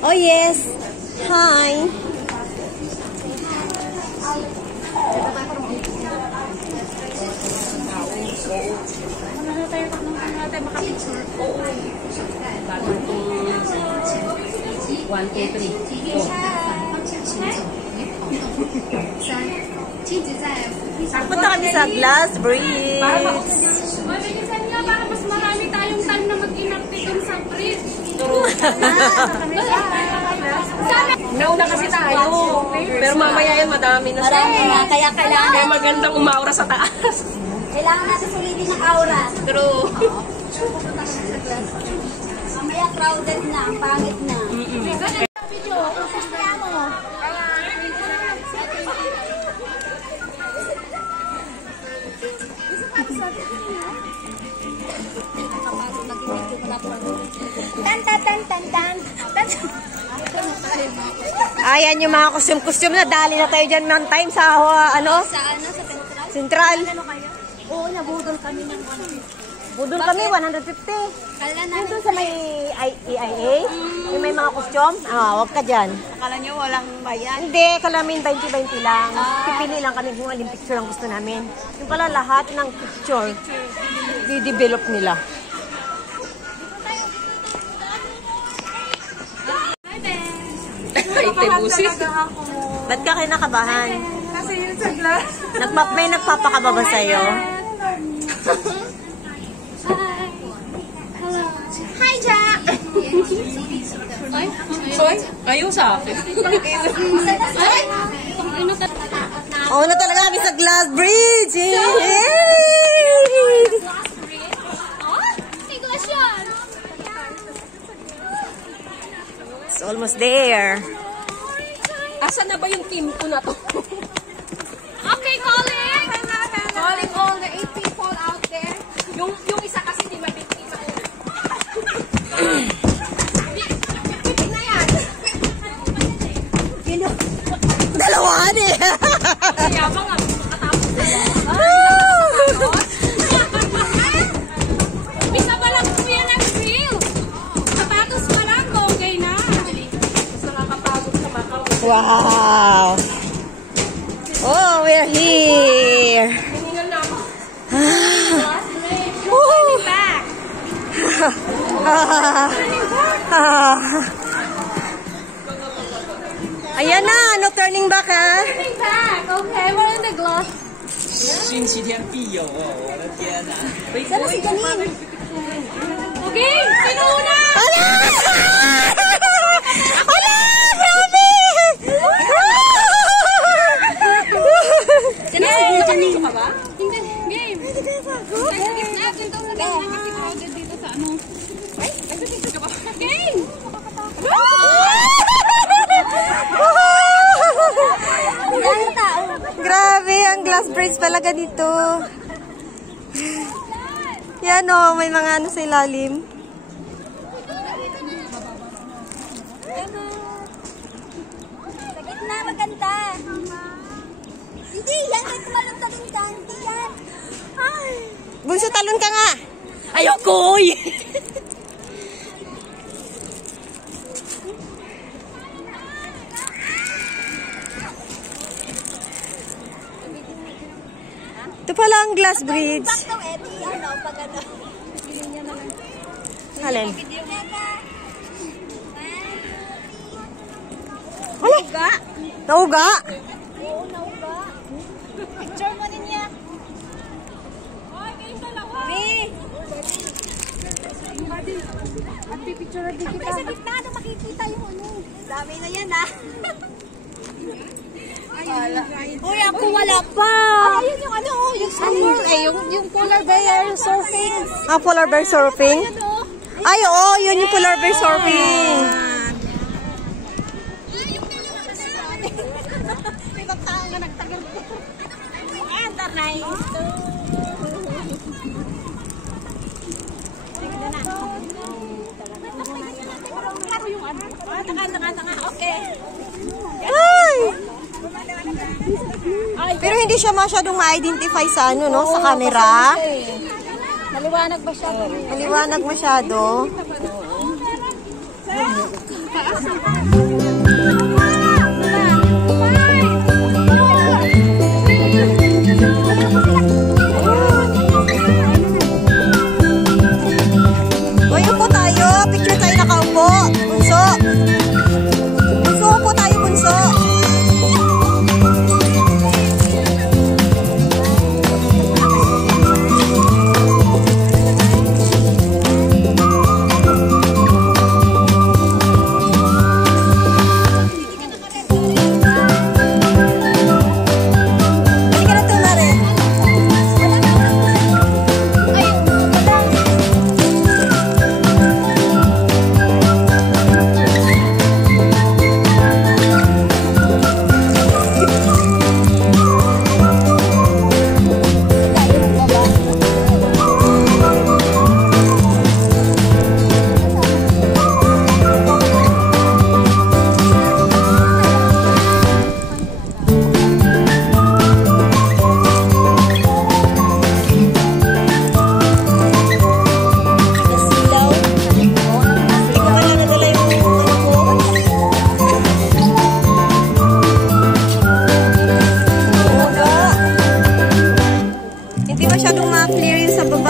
Oh yes. Hi. Punta kami sa Glass Bridge. Para mas marami tayong time na mag-inactive dun sa bridge. Nauna kasi tayo. Pero mamaya yan, madami na siya. Marami na, kaya kailangan. Kaya magandang umaura sa taas. Kailangan natin sulitin ng aura. True. Mamaya crowded na, ang pangit na. Video, kung sasaya mo. Ayan yung mga costume na dali na tayo dyan ng time sa ano? Sa Central. Oo, nabudol kami ng budol kami, 150. Dito sa may EIA, yung may mga costume. Wag ka dyan. Akala nyo walang bayan? Hindi, kalamin 20-20 lang. Pipili lang kami kung aling picture ang gusto namin. Yung pala lahat ng picture, di-develop nila. Ay, busis. Ba't ka kinakabahan? Kasi yun sa glass. May nagpapakaba ba sa'yo? Hi, Jack! Soy, kayo sa akin. Oo na talaga kami sa Glass Bridge! It's almost there. Asan na ba yung team ko na to? Okay, calling! Calling all the 8 people out there. Yung isa kasi di mabiktima. Hindi na yan. Dalawahan eh! Yabang nga, makatapos na yan. Bisa pa lang po yan ang drill. Sapatos pa lang, okay na. Mas nakakapagod sa Macau. Wow! Oh, we're here! Hiningal na ako. Woo! Back. Ayan na, no turning back ha. Turning back. Okay, we're in the glass. 星期天必有哦！我的天哪！ Sana si Janine? Okay, sino una? Ala! Ala! Grabe! Sana si Janine ka ba? Hindi, game. Skip natin ito na lang nakikipagod dito sa ano. Ay, nagsisigil ka ba? Game! Grabe, ang Glass Bridge talaga dito. Yan o, may mga ano sa ilalim. Sa gitna, maganda. Hindi, yan. May tumalong-talong dyan. Hindi yan. Ay. Bunso, talon ka nga. Ayoko! Ito pala ang Glass Bridge. Bakto, Eddie. Ano, pag ano. Alin? Video nga ka. Nauga? Nauga? Oo, nauga. Picture mo niya. Ay, kayo dalawa. Picture din kita. Sa gitna, ano makikita yung ano. Dami na yan, ha? Uy, ako wala pa. Ayun yung ano, yung summer. Yung polar bear surfing. Polar bear surfing? Ay, oo, yun yung polar bear surfing. Ibang tao nga Enter na yung pero hindi siya masyadong ma-identify sa ano, no? Sa camera. Maliwanag ba siya? Maliwanag masyado. Uy, upo tayo. Picture tayo nakaupo. Bunso. Bunso, upo tayo, bunso.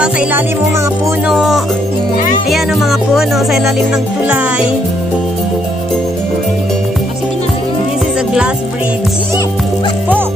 Sa ilalim mo mga puno. Ayan ang mga puno sa ilalim ng tulay. This is a glass bridge. Po!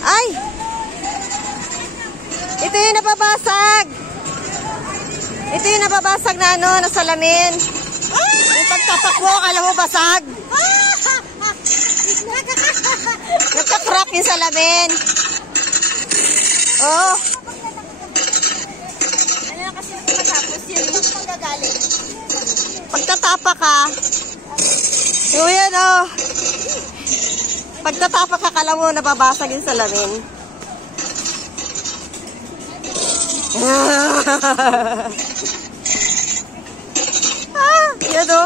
Ay! Ito yung napabasag. Ito yung napabasag na ano, na salamin. Yung pagtapak mo, akala mo basag. Nagka-crack yung salamin. Oh. Ano na kasi matapos yun, yung panggagaling. Pagtatapak ka. So yan oh. Pagtatapak ka, akala mo nababasag yung salamin. Yan o.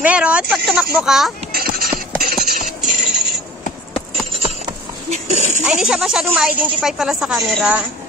Meron? Pag tumakbo ka? Ay, hindi siya masyadong ma-identify pala sa camera.